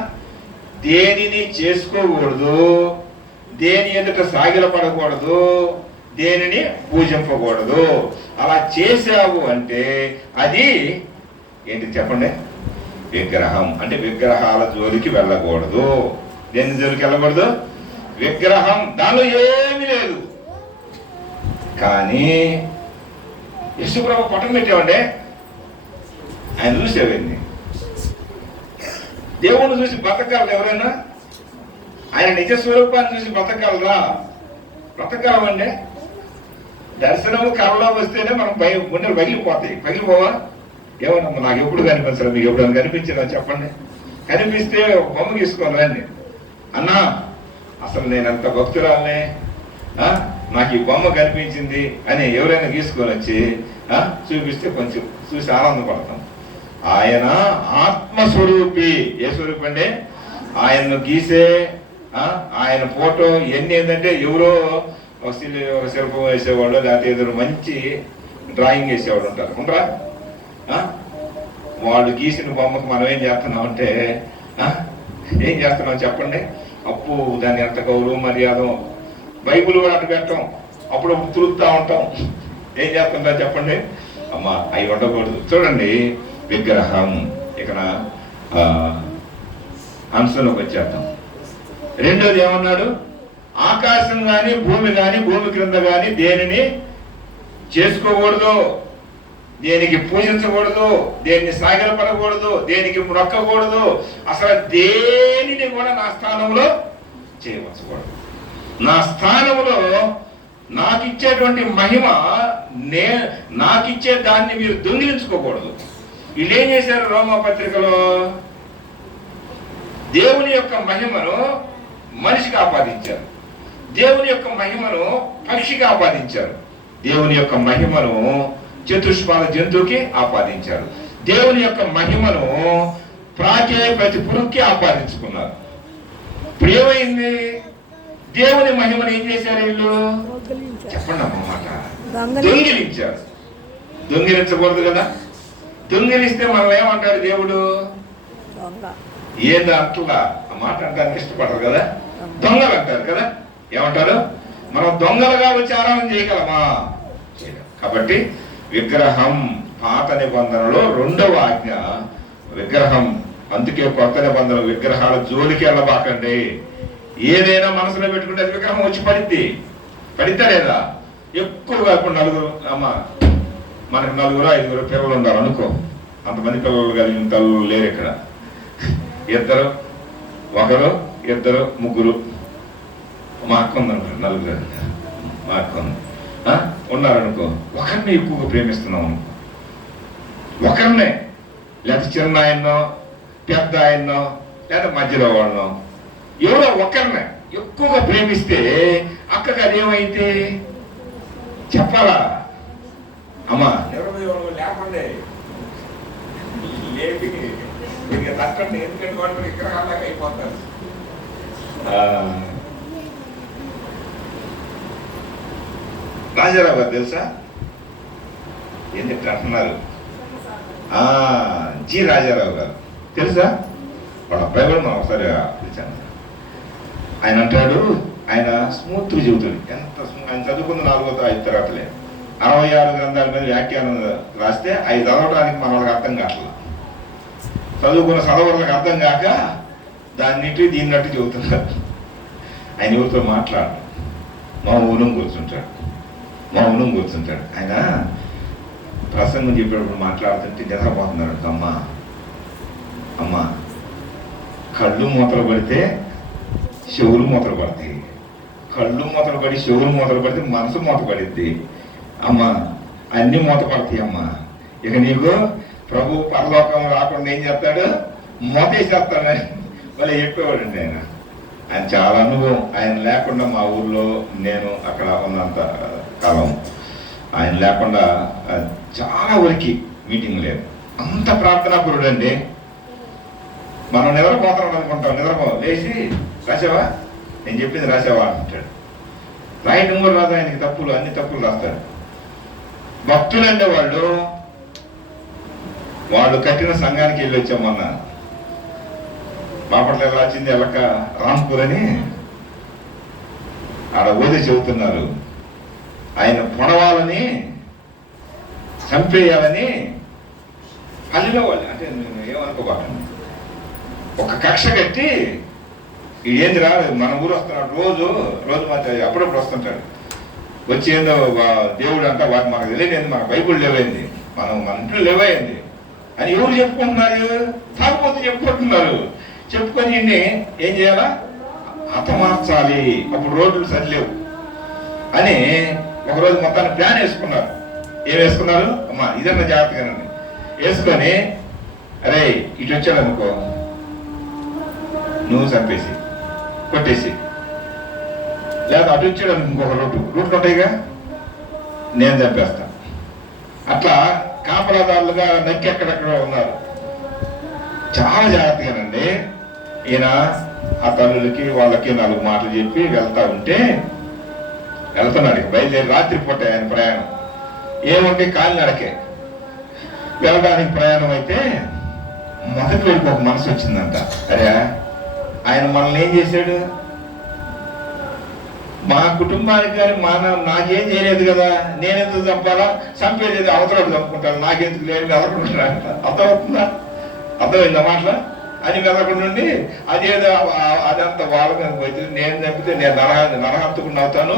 దేనిని చేసుకోకూడదు, దేని ఎదుట సాగిల పడకూడదు, దేనిని పూజింపకూడదు. అలా చేశావు అంటే అది ఏంటి చెప్పండి? విగ్రహం. అంటే విగ్రహాల జోలికి వెళ్ళకూడదు. దేని జోలికి వెళ్ళకూడదు? విగ్రహం. దానిలో ఏమీ లేదు. కానీ యేసుప్రభు పట్టం పెట్టామండి, ఆయన చూసేవండి. దేవుణ్ణి చూసి బ్రతకగలరు ఎవరైనా? ఆయన నిజ స్వరూపాన్ని చూసి బ్రతకగలరా? బ్రతకగలమండి. దర్శనము కళలో వస్తేనే మనం గుండెలు పగిలిపోవా? ఏమన్నా నాకు ఎప్పుడు కనిపించరా? మీకు ఎప్పుడు కనిపించరా చెప్పండి. కనిపిస్తే బొమ్మ గీసుకోవాలి రండి. అన్నా అసలు నేను అంత భక్తురాలనే, నాకు ఈ బొమ్మ కనిపించింది అని ఎవరైనా గీసుకొని వచ్చి చూపిస్తే కొంచెం చూసి ఆనందపడతాం. ఆయన ఆత్మస్వరూపి. ఏ స్వరూపి అండి? ఆయన్ను గీసే ఆయన ఫోటో ఎన్ని ఏంటంటే ఎవరో శిల్పం వేసేవాళ్ళు, లేకపోతే ఏదో మంచి డ్రాయింగ్ వేసేవాళ్ళు ఉంటారు, ఉండరా? వాళ్ళు గీసిన బొమ్మకు మనం ఏం చేస్తున్నాం అంటే ఏం చేస్తున్నాం చెప్పండి? అప్పు దాన్ని ఎంత గౌరవం మర్యాద. బైబుల్ కూడా అటు పెట్టాం, అప్పుడు తిరుగుతూ ఉంటాం. ఏం చేస్తుంటా చెప్పండి? అమ్మ అవి ఉండకూడదు. చూడండి విగ్రహం. ఇక్కడ అంశంలోకి వచ్చేద్దాం. రెండోది ఏమన్నాడు? ఆకాశం కానీ భూమి కానీ భూమి క్రింద కానీ దేనిని చేసుకోకూడదు, దేనికి పూజించకూడదు, దేన్ని సాగిలపడకూడదు, దేనికి మొక్కకూడదు, అసలు దేనిని కూడా నా స్థానంలో చేయవచ్చకూడదు. నా స్థానంలో నాకు ఇచ్చేటువంటి మహిమ నాకిచ్చే దాన్ని మీరు దొంగిలించుకోకూడదు. వీళ్ళు ఏం చేశారు? రోమాపత్రికలో దేవుని యొక్క మహిమను మనిషికి ఆపాదించారు, దేవుని యొక్క మహిమను పక్షికి ఆపాదించారు, దేవుని యొక్క మహిమను చతుష్పాద జంతువుకి ఆపాదించారు, దేవుని యొక్క మహిమను ప్రాకే ప్రతి పురుగుకి ఆపాదించుకున్నారు. ఇప్పుడు ఏమైంది? దేవుని మహిమను ఏం చేశారు వీళ్ళు? చెప్పండి అన్నమాట, దొంగిలించారు. దొంగిలించకూడదు కదా. దొంగిలిస్తే మనం ఏమంటాడు దేవుడు? ఏదో అట్లా ఆ మాట అంటానికి ఇష్టపడరు కదా, దొంగలు అంటారు కదా. ఏమంటారు? మనం దొంగలుగా వచ్చి ఆరాధన చేయగలమా? కాబట్టి విగ్రహం పాత నిబంధనలో 2వ ఆజ్ఞ విగ్రహం అందుకే కొత్త నిబంధన విగ్రహాల జోలికి వెళ్ళబాకండి. ఏదైనా మనసులో పెట్టుకుంటే అది విగ్రహం వచ్చి పడిద్దా లేదా? ఎక్కువగా ఇప్పుడు నలుగురు మనకు 4-5 పిల్లలు ఉన్నారు అనుకో, అంతమంది పిల్లలు కలిగిన తల్లు లేరు ఇక్కడ. 2, 1, 2, 3 మా అక్క ఉందనుకో, 4 మా అక్క ఉంది ఉన్నారనుకో, ఒకరిని ఎక్కువగా ప్రేమిస్తున్నాం అనుకో, ఒకరినే, లేదా చిన్న ఆయన్నో పెద్ద ఆయన్నో లేదా మధ్యలో వాళ్ళనో ఎవరో ఒకరినే ఎక్కువగా ప్రేమిస్తే అక్కకి అదేమైతే చెప్పాలా? అమ్మా లేకుండే లేపి తట్టండి, ఎందుకంటే వాళ్ళు విగ్రహాలకు అయిపోతారు. రాజారావు గారు తెలుసా? ఏంటి అంటున్నారు? జి రాజారావు గారు తెలుసా? వాళ్ళ అబ్బాయి కూడా మనం ఒకసారి పిలిచాను. ఆయన అంటాడు, ఆయన స్మూత్ జీవితం ఎంత ఆయన చదువుకున్న 4-5 తరగతులే 66 గ్రంథాల మీద వ్యాఖ్యానం రాస్తే 5 చదవడానికి మన వాళ్ళకి అర్థం కావట్లా. చదువుకున్న చదవడానికి అర్థం కాక దాన్నిటి దీన్నట్టు చెబుతున్నారు. ఆయన ఎవరితో మాట్లాడు మౌనం కూర్చుంటాడు. ఆయన ప్రసంగం చెప్పేటప్పుడు మాట్లాడుతుంటే నిద్రపోతున్నాడు. అమ్మా కళ్ళు మూతలు పడితే చెవులు మూతలు పడతాయి, కళ్ళు మూతలు పడి చెవులు మూతలు పడితే మనసు మూత పడిద్ది. అమ్మా అన్ని మూత పడతాయి అమ్మా. ఇక నీకు ప్రభు పరలోకం రాకుండా ఏం చేస్తాడు? మూతేసేస్తాడని వాళ్ళు చెప్పేవాడండి. ఆయన చాలా అనుభవం. ఆయన లేకుండా మా ఊర్లో నేను అక్కడ ఉన్నంత కాలం ఆయన లేకుండా చాలా వరకు మీటింగ్ లేదు. అంత ప్రార్థనాపరుడు అండి. మనం నిద్రపోతాం అనుకుంటాం, లేచి రాసావా, నేను చెప్పింది రాసావా అంటాడు. రాయటం కూడా రాదు ఆయనకి, తప్పులు అన్ని తప్పులు రాస్తాడు. భక్తులంటే వాళ్ళు కట్టిన సంఘానికి వెళ్ళి వచ్చాం మొన్న. బాపట్ల ఎలా వచ్చింది ఎలక రాంపూర్ అని ఆడ ఓది చెబుతున్నారు. ఆయన పొడవాలని చంపేయాలని పల్లెలో వాళ్ళు, అంటే నేను ఏమనుకోబాను, ఒక కక్ష కట్టి ఏంది రా మన ఊరు వస్తున్నాడు, రోజు మధ్య అప్పుడప్పుడు వస్తుంటాడు. వచ్చి ఏందో దేవుడు అంట వాటి మనకు తెలియదు, మన బైబుల్ లేవైంది, మన ఇంట్లో లేవైంది అని ఎవరు చెప్పుకుంటున్నారు? తాగుపోతే చెప్పుకుంటున్నారు. చెప్పుకొని ఏం చేయాలా? హతమార్చాలి, అప్పుడు రోడ్లు సరిలేవు అని ఒకరోజు మొత్తాన్ని ప్లాన్ వేసుకున్నారు. ఏం వేసుకున్నారు? అమ్మా ఇదన్నా జాగ్రత్తగానండి వేసుకొని, అరే ఇటు వచ్చాడు అనుకో నువ్వు చంపేసి కొట్టేసి, లేదా అటు వచ్చాడు అనుకో ఇంకొక రూట్లు ఉంటాయిగా నేను చంపేస్తా. అట్లా కాపలాదారులుగా నక్కి ఎక్కడెక్కడ ఉన్నారు. చాలా జాగ్రత్తగానండి. ఈయన ఆ తల్లులకి వాళ్ళకి 4 మాటలు చెప్పి వెళ్తున్నాడు. బయలుదేరి రాత్రిపూట ఆయన ప్రయాణం. ఏముంటే కాలినడకే వెళ్ళడానికి ప్రయాణం అయితే మొదటి రోజుకి ఒక మనసు వచ్చిందంట. అరే ఆయన మనల్ని ఏం చేశాడు? మా కుటుంబానికి కానీ నాకేం చేయలేదు కదా, నేనెందుకు చంపాలా? చంపేది అవతల చంపుకుంటాను, నాకెందుకు లేదు వెళ్ళకుంటున్నాను. అర్థమైందా మాటలు అని వెళ్ళకుండా అదేదో అదంతా వాళ్ళ మీద పోతుంది. నేను చంపితే నేను నరహంతకుండా అవుతాను,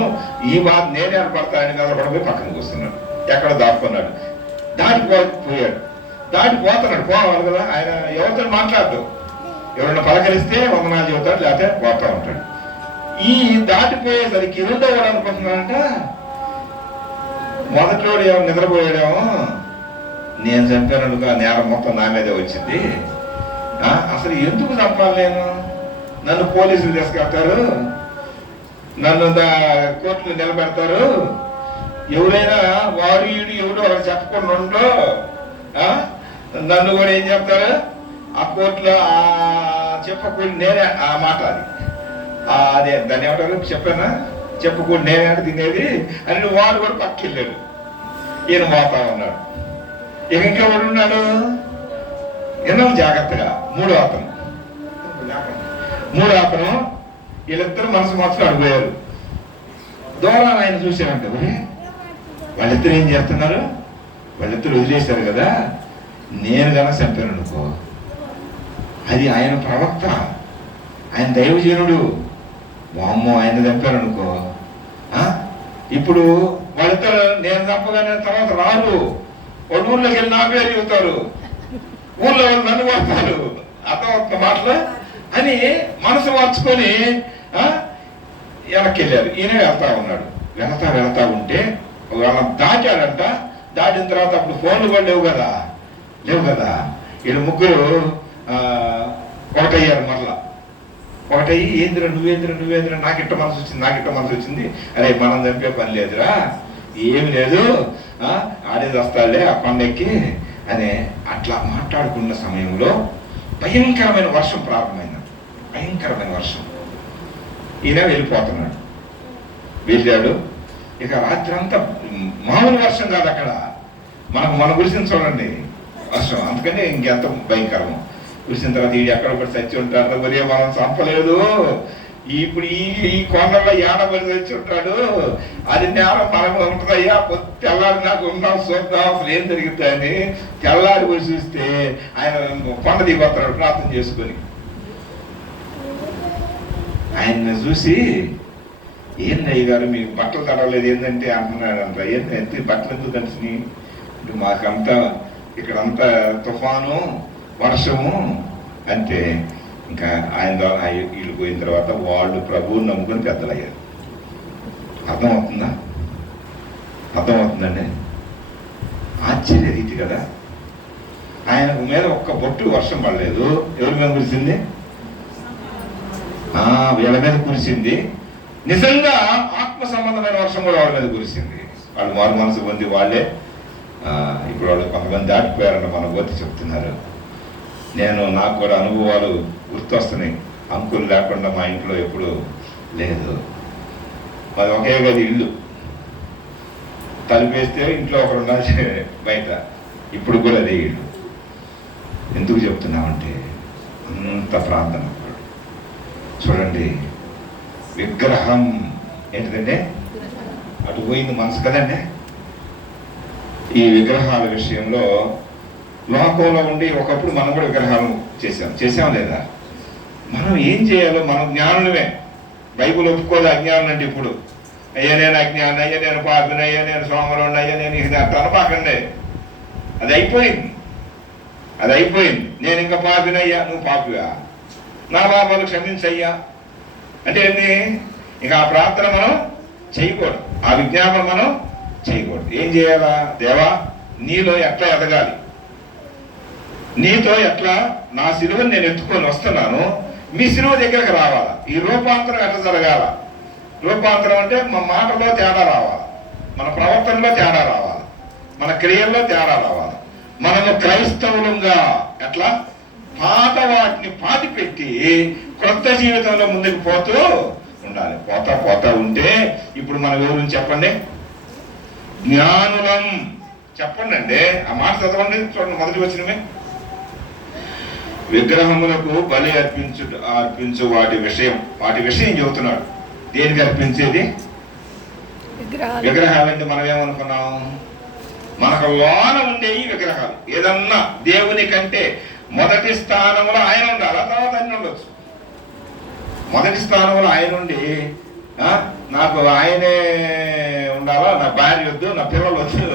ఈ బాధ నేనే పడతా అని వెళ్ళకుండా పక్కన కూర్చున్నాడు. ఎక్కడ దాక్కున్నాడు, దాటిపోతున్నాడు. పోవాలి కదా ఆయన, ఎవరితో మాట్లాడదు. ఎవరైనా పలకరిస్తే వందనాలు చెబుతాడు, లేకపోతే పోతా ఉంటాడు. ఈ దాటిపోయేసరికి రెండో వాడు అనుకుంటున్నాడంట, మొదటిలోడు ఏమో నిద్రపోయాడేమో, నేను చంపాను ఆ నేరం మొత్తం నా మీదే వచ్చింది. అసలు ఎందుకు చంపాలి నేను? నన్ను పోలీసులు తీసుకెళ్తారు, నన్ను కోర్టులో నిలబెడతారు. ఎవరైనా వాడు ఎవడో ఒకరు చెప్పకుండా ఉండో నన్ను కూడా ఏం చెప్తారు ఆ కోర్టులో చెప్పకూడదు నేనే ఆ మాట. అదే దాన్ని ఏమంటారు చెప్పానా, చెప్పకూడదు నేనే తినేది అని వాడు కూడా పక్కకెళ్ళాడు. ఈయన మోతా ఉన్నాడు. ఇంకెవడు ఉన్నాడు? ఎన్నో జాగ్రత్తగా మూడో అతను వీళ్ళిద్దరు మనసు మార్చుకు అడిపోయారు. దూరాన్ని ఆయన చూశారంటే వాళ్ళిద్దరు ఏం చేస్తున్నారు? వాళ్ళిద్దరు వదిలేశారు కదా, నేను కనుక చంపాను అనుకో అది ఆయన ప్రవక్త, ఆయన దైవజనుడు. వామ్మో, ఆయన చంపారనుకో, ఇప్పుడు వాళ్ళిద్దరు నేను చంపగానే తర్వాత రారు, వాళ్ళ ఊళ్ళోకి వెళ్ళి నా పేరు చెబుతారు, ఊళ్ళో వాళ్ళు నన్ను కొడతారు, అర్థమవుతున్న మాటలు అని మనసు మార్చుకొని వెనక్కి వెళ్ళారు. ఈయన వెళ్తా ఉన్నాడు. వెళ్తా ఉంటే వాళ్ళని దాటాడంట. దాటిన తర్వాత అప్పుడు ఫోన్లు కూడా లేవు కదా. వీళ్ళు ముగ్గురు ఒకటయ్యారు. మరలా ఒకటయ్యి, ఏందిరా నువ్వేంద్రా నాకిట్ట మనసు వచ్చింది, అరే మనం చంపే పని లేదురా, ఏమి లేదు, ఆడేది వస్తాడులే ఆ కొండెక్కి అని అట్లా మాట్లాడుకున్న సమయంలో భయంకరమైన వర్షం ప్రారంభమైంది. భయంకరమైన వర్షం. ఈయన వెళ్ళిపోతున్నాడు. వెళ్ళాడు. ఇక రాత్రి అంతా మామూలు వర్షం కాదు, అక్కడ మన గురిసిన చూడండి వర్షం, అందుకని ఇంకెంత భయంకరము. కురిసిన తర్వాత ఈ ఎక్కడ కూడా చచ్చి ఉంటాడు, మరే మనం చంపలేదు, ఇప్పుడు ఈ కొండల్లో ఏడబడి వచ్చి ఉంటాడు, అది నేరం మనకు ఉంటుందయ్యా, తెల్లారి నాకు ఉన్నాం చూద్దాం అసలు ఏం జరుగుతాయని తెల్లారి పోయి చూస్తే ఆయన కొండ దిగిపోతాడు ప్రార్థన చేసుకొని. ఆయన్ని చూసి, ఏందయ్య గారు మీకు బట్టలు తడవలేదు ఏంటంటే అంటున్నాడంట. ఏంటంటే బట్టలు ఎందుకు కలిసినాయి, మాకంతా ఇక్కడంతా తుఫాను వర్షము అంటే ఇంకా ఆయన వీళ్ళు పోయిన తర్వాత వాళ్ళు ప్రభువుని నమ్ముకొని పెద్దలయ్యారు. అర్థమవుతుందండి. ఆశ్చర్య రీతి కదా. ఆయన మీద ఒక్క బొట్టు వర్షం పడలేదు. ఎవరి మీద కురిసింది? వీళ్ళ మీద కురిసింది. నిజంగా ఆత్మ సంబంధమైన వర్షం కూడా వాళ్ళ మీద కురిసింది. వాళ్ళు మారు మనసు పొంది వాళ్ళే ఇప్పుడు వాళ్ళు కొంతమంది దాటిపోయారని మన పోతే చెప్తున్నారు. నాకు కూడా అనుభవాలు గుర్తొస్తున్నాయి. అంకులు లేకుండా మా ఇంట్లో ఎప్పుడు లేదు. మాది ఒకే గది ఇల్లు, తలుపేస్తే ఇంట్లో ఒకరు ఉండాల్సి బయట. ఇప్పుడు కూడా అదే ఇల్లు. ఎందుకు చెప్తున్నామంటే అంత ప్రార్థన. చూడండి, విగ్రహం ఏంటిదంటే అటు పోయింది మనసు కదండి. ఈ విగ్రహాల విషయంలో లోకంలో ఉండి ఒకప్పుడు మనం కూడా విగ్రహాలు చేసాం లేదా? మనం ఏం చేయాలో మనం జ్ఞానులమే. బైబుల్ ఒప్పుకోదు అజ్ఞానం అంటే. ఇప్పుడు అయ్యా నేను అజ్ఞానం, అయ్యా నేను పాపిని, అయ్యా నేను సోమరుణ్ణి, అయ్యా నేను ఇది అట్లా పాకండి. అది అయిపోయింది. నేను ఇంకా పాపినయ్యా, నువ్వు పాపివా, నా పాపాలు క్షమించయ్యా అంటే ఏంటి? ఇంకా ఆ ప్రార్థన మనం చేయకూడదు, ఆ విజ్ఞాపన మనం చేయకూడదు. ఏం చేయాలా? దేవా, నీలో ఎట్లా ఎదగాలి, నీతో ఎట్లా నా సిలువని నేను ఎత్తుకొని వస్తున్నాను, మీ సిలువ దగ్గరకు రావాలా. ఈ రూపాంతరం ఎట్లా జరగాల? రూపాంతరం అంటే మన మాటలో తేడా రావాలి, మన ప్రవర్తనలో తేడా రావాలి, మన క్రియల్లో తేడా రావాలి. మనము క్రైస్తవులంగా ఎట్లా పాత వాటిని పాతి పెట్టి కొత్త జీవితంలో ముందుకు పోతూ ఉండాలి. పోతా ఉంటే ఇప్పుడు మనం ఎవరు చెప్పండి? జ్ఞానులం. చెప్పండి అండి, ఆ మాట చదవండి. చూడండి, మొదటి వచనమే. విగ్రహములకు బలి అర్పించు వాటి విషయం చెబుతున్నాడు. దేనికి అర్పించేది? విగ్రహాలంటే మనం ఏమనుకున్నాం? మనకు లోన ఉండేవి విగ్రహాలు. ఏదన్నా దేవుని కంటే మొదటి స్థానంలో ఆయన ఉండాలి, తర్వాత అన్ని ఉండొచ్చు. మొదటి స్థానంలో ఆయన ఉండి నాకు ఆయనే ఉండాలా, నా భార్య వద్దు, నా పిల్లలు వద్దు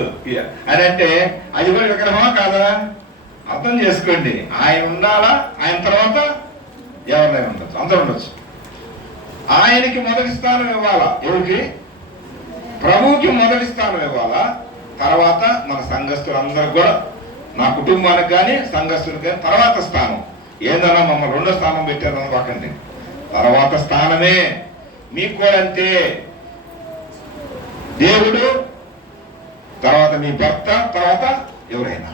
అని అంటే అది కూడా విగ్రహమా కాదా? అర్థం చేసుకోండి. ఆయన ఉండాలా, ఆయన తర్వాత ఎవరినైనా ఉండొచ్చు, అందరూ ఉండొచ్చు. ఆయనకి మొదటి స్థానం ఇవ్వాలా. ఎవరికి? ప్రభువుకి మొదటి స్థానం ఇవ్వాలా. తర్వాత మన సంఘస్థులందరూ కూడా, నా కుటుంబానికి కానీ సంఘస్థులకు కానీ తర్వాత స్థానం. ఏందన్నా మమ్మల్ని రెండో స్థానం పెట్టారని పక్కండి, తర్వాత స్థానమే మీకు కూడా అంతే. దేవుడు తర్వాత మీ భర్త, తర్వాత ఎవరైనా.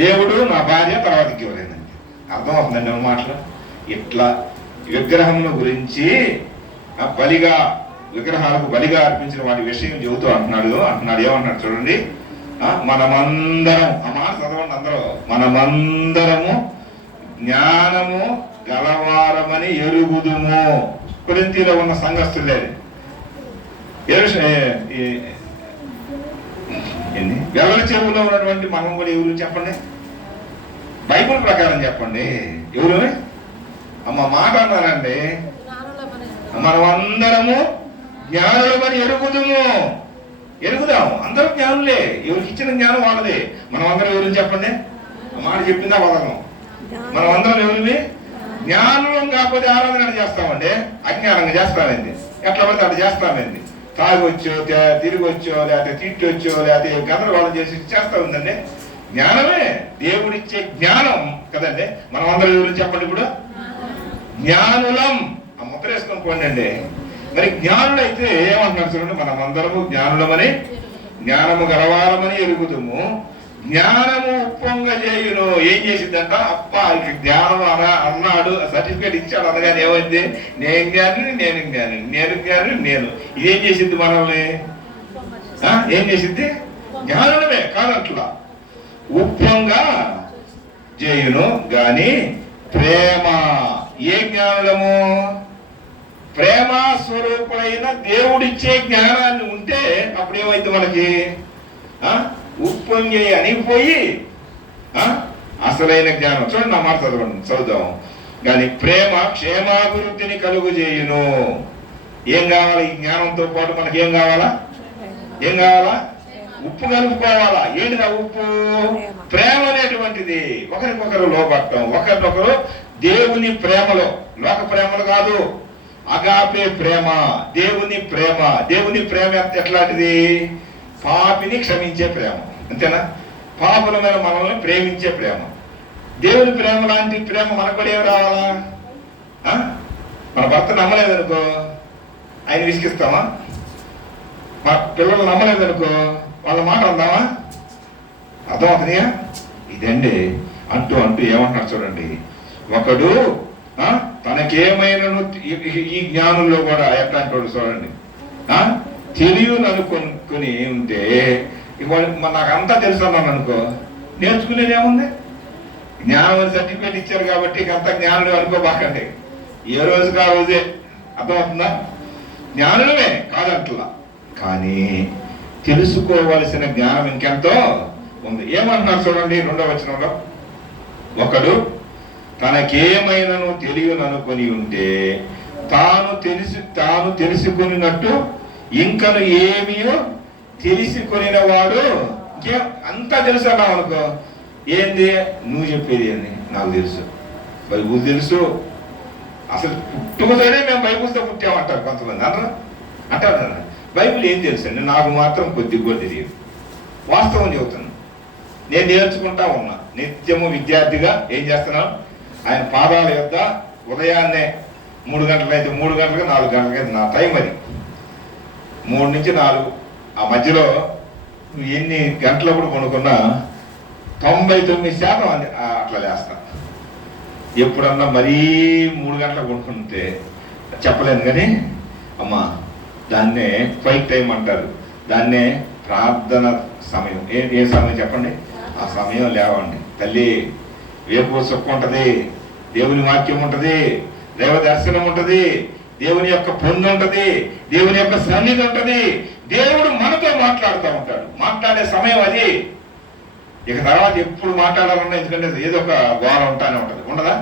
దేవుడు నా భార్య, తర్వాత ఎవరైనా. అర్థమవుతుందండి మన మాటలు. ఇట్లా విగ్రహముల గురించి విగ్రహాలకు బలిగా అర్పించిన వాటి విషయం చెబుతూ అంటున్నాడు. ఏమంటున్నాడు చూడండి. మనమందరం, ఆ మాట చదవండి అందరూ. మనమందరము జ్ఞానము గలవారమని ఎరుగుదుము. కొరింథీలో ఉన్న సంఘస్థులే. వెల్లల చెరువులో ఉన్నటువంటి మనం కూడా ఎవరు చెప్పండి? బయట బైబుల్ ప్రకారం చెప్పండి. ఎవరు అమ్మ మాట అన్నారండి? మనం అందరము జ్ఞానులమని ఎరుగుదాము. అందరం జ్ఞానులే. ఎవరికి ఇచ్చిన జ్ఞానం వాళ్ళదే. మనం అందరం ఎవరిని చెప్పండి? ఆ మాట చెప్పిందా వదలం. మనం అందరం ఎవరివి? జ్ఞానం కాకపోతే ఆరాధన చేస్తామండి. అజ్ఞానంగా చేస్తామండి. ఎట్లా పడితే అట్లా చేస్తామండి. తాగొచ్చో, తిరిగి వచ్చో, లేకపోతే తిట్టొచ్చో, లేకపోతే గందరగోళం చేసి చేస్తా ఉందండి. జ్ఞానమే దేవుడిచ్చే జ్ఞానం కదండి. మనం అందరం ఎవరు చెప్పండి? ఇప్పుడు జ్ఞానులం. ఆ ముద్ర వేసుకొని పోండి అండి. మరి జ్ఞానులు అయితే ఏమంటున్నారు చూడండి, మనం అందరము జ్ఞానులమని, జ్ఞానము గలవారమని ఎరుగుదుము. జ్ఞానము ఉప్పొంగ చేయును. ఏం చేసిందంట? అప్ప జ్ఞానం అన్నాడు, సర్టిఫికేట్ ఇచ్చాడు. అనగానే ఏమైంది? నేను జ్ఞాని, నేను జ్ఞాని, నేను జ్ఞాని, నేను. ఇదేం చేసింది మనల్ని? ఏం చేసింది? జ్ఞానమే కాదట్లా. ఉప్పొంగ చేయును గాని ప్రేమ. ఏ జ్ఞానులము? ప్రేమ స్వరూపుడైన దేవుడిచ్చే జ్ఞానాన్ని ఉంటే అప్పుడు ఏమైంది మనకి? ఉప్పొంగి అనిపోయి అసలైన జ్ఞానం. చూడండి, నా మాట చదువుదాం. కానీ ప్రేమ క్షేమాభివృద్ధిని కలుగు చేయును. ఏం కావాలి? ఈ జ్ఞానంతో పాటు మనకి ఏం కావాలా? ఏం కావాలా? ఉప్పు కలుపుకోవాలా. ఏంటిదా ఉప్పు? ప్రేమ అనేటువంటిది. ఒకరికొకరు లోపడటం, ఒకరినొకరు దేవుని ప్రేమలో, లోక ప్రేమలు కాదు, అగాపే ప్రేమ, దేవుని ప్రేమ. దేవుని ప్రేమ ఎట్లాంటిది? పాపిని క్షమించే ప్రేమ, అంతేనా? పాపులమైన మనల్ని ప్రేమించే ప్రేమ. దేవుని ప్రేమ లాంటి ప్రేమ మనకు కూడా ఏమి రావాలా? మన భర్త నమ్మలేదనుకో ఆయన విసిగిస్తామా? మా పిల్లలు నమ్మలేదనుకో వాళ్ళ మాట అందామా? అర్థమవుతుందిగా? ఇదండి అంటూ ఏమంటున్నారు చూడండి. ఒకడు తనకేమైనా ఈ జ్ఞానంలో కూడా ఎట్లా అంటాడు చూడండి. తెలియని అనుకొని ఉంటే నాకు అంతా తెలుసు అన్నాను అనుకో, నేర్చుకునేది ఏముంది? జ్ఞానం సర్టిఫికేట్ ఇచ్చారు కాబట్టి అంత జ్ఞానులు అనుకోబాకండి. ఏ రోజుకి ఆ రోజే. అర్థమవుతుందా? జ్ఞానులమే కాదంటలా, కానీ తెలుసుకోవలసిన జ్ఞానం ఇంకెంతో ఉంది. ఏమంటున్నారు చూడండి 2వ వచనంలో. ఒకడు తనకేమైనాను తెలియననుకొని ఉంటే తాను తెలుసుకున్నట్టు ఇంకను ఏమీయో తెలుసుకొనిన వాడు ఇంకే అంతా తెలుసు అన్నావు అనుకో, ఏంది నువ్వు చెప్పేది అని నాకు తెలుసు, బైబుల్ తెలుసు, అసలు పుట్టుకతోనే మేము బైబుల్తో పుట్టామంటారు కొంతమంది. అంటారు బైబుల్ ఏం తెలుసు అండి, నాకు మాత్రం కొద్దిగా కూడా తెలియదు. వాస్తవం చెబుతాను, నేను నేర్చుకుంటా ఉన్నా. నిత్యము విద్యార్థిగా ఏం చేస్తున్నాను? ఆయన పాదాల యొద్ద ఉదయాన్నే 3 గంటలైతే 3 గంటలకు 4 గంటలకైతే నా టైం అది. 3 నుంచి 4 ఆ మధ్యలో ఎన్ని గంటలప్పుడు కొనుక్కున్నా 99% అట్లా లేస్తా. ఎప్పుడన్నా మరీ 3 గంటలకు కొనుక్కుంటే చెప్పలేను, కానీ అమ్మా దాన్నే ఫైట్ టైం అంటారు, దాన్నే ప్రార్థన సమయం. ఏ సమయం చెప్పండి? ఆ సమయం లేవండి తల్లి. వేపు సుఖం ఉంటుంది, దేవుని వాక్యం ఉంటుంది, దైవ దర్శనం ఉంటుంది, దేవుని యొక్క పొందు ఉంటుంది, దేవుని యొక్క సన్నిధి ఉంటుంది. దేవుడు మనతో మాట్లాడుతూ ఉంటాడు. మాట్లాడే సమయం అది. ఇక తర్వాత ఎప్పుడు మాట్లాడాలన్నా, ఎందుకంటే ఏదో ఒక గోళ ఉంటానే ఉంటుంది, ఉండదా?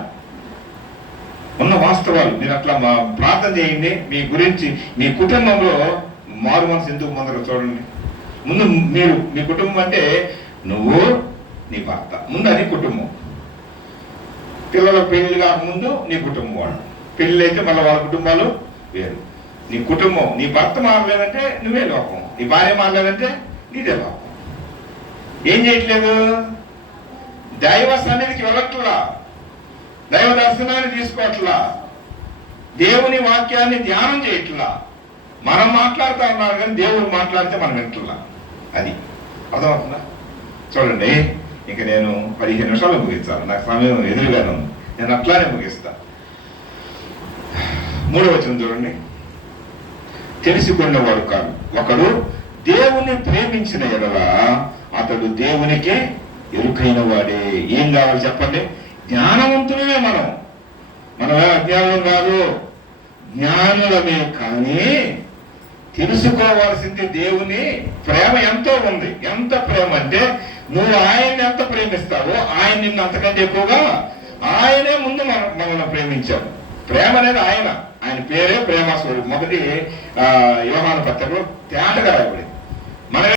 ఉన్న వాస్తవాలు మీరు అట్లా ప్రార్థన చేయండి. మీ గురించి, మీ కుటుంబంలో మారు మనసు ఎందుకు ముందర చూడండి. ముందు మీరు, మీ కుటుంబం అంటే నువ్వు, నీ భర్త, ముందు అది కుటుంబం. పిల్లల పెళ్లి కాకముందు నీ కుటుంబం వాళ్ళు, పెళ్ళి అయితే మళ్ళీ వాళ్ళ కుటుంబాలు వేరు. నీ కుటుంబం, నీ భర్త మారలేదంటే నువ్వే లోపం, నీ భార్య మారలేదంటే నీదే లోపం. ఏం చేయట్లేదు? దైవ సన్నిధికి వెళ్ళట్లా, దైవ దర్శనాన్ని తీసుకోవట్లా, దేవుని వాక్యాన్ని ధ్యానం చేయట్లా. మనం మాట్లాడుతూ ఉన్నారు కానీ దేవుడు మాట్లాడితే మనం వింటున్నా. అది అర్థమవుతుందా? చూడండి, ఇంక నేను 15 నిమిషాలు ముగిస్తాను, నాకు సమయం ఎదురుగానే ఉంది, నేను అట్లానే ముగిస్తా. 3వ వచనం చూడండి. తెలుసుకున్నవాడు కాదు, ఒకడు దేవుని ప్రేమించిన ఎడల అతడు దేవునికి ఎరుకైన వాడే. ఏం కావాలి చెప్పండి? జ్ఞానవంతులమే మనం అజ్ఞానం కాదు, జ్ఞానులమే. కానీ తెలుసుకోవాల్సింది దేవుని ప్రేమ ఎంతో ఉంది. ఎంత ప్రేమ అంటే నువ్వు ఆయన్ని ఎంత ప్రేమిస్తావో ఆయన నిన్ను అంతకంటే ఎక్కువగా ఆయనే ముందు మనల్ని ప్రేమించాడు. ప్రేమ అనేది ఆయన పేరే ప్రేమ స్వరూపం. మొదటి యోహాను పత్రికలో తేటగా రాయబడింది.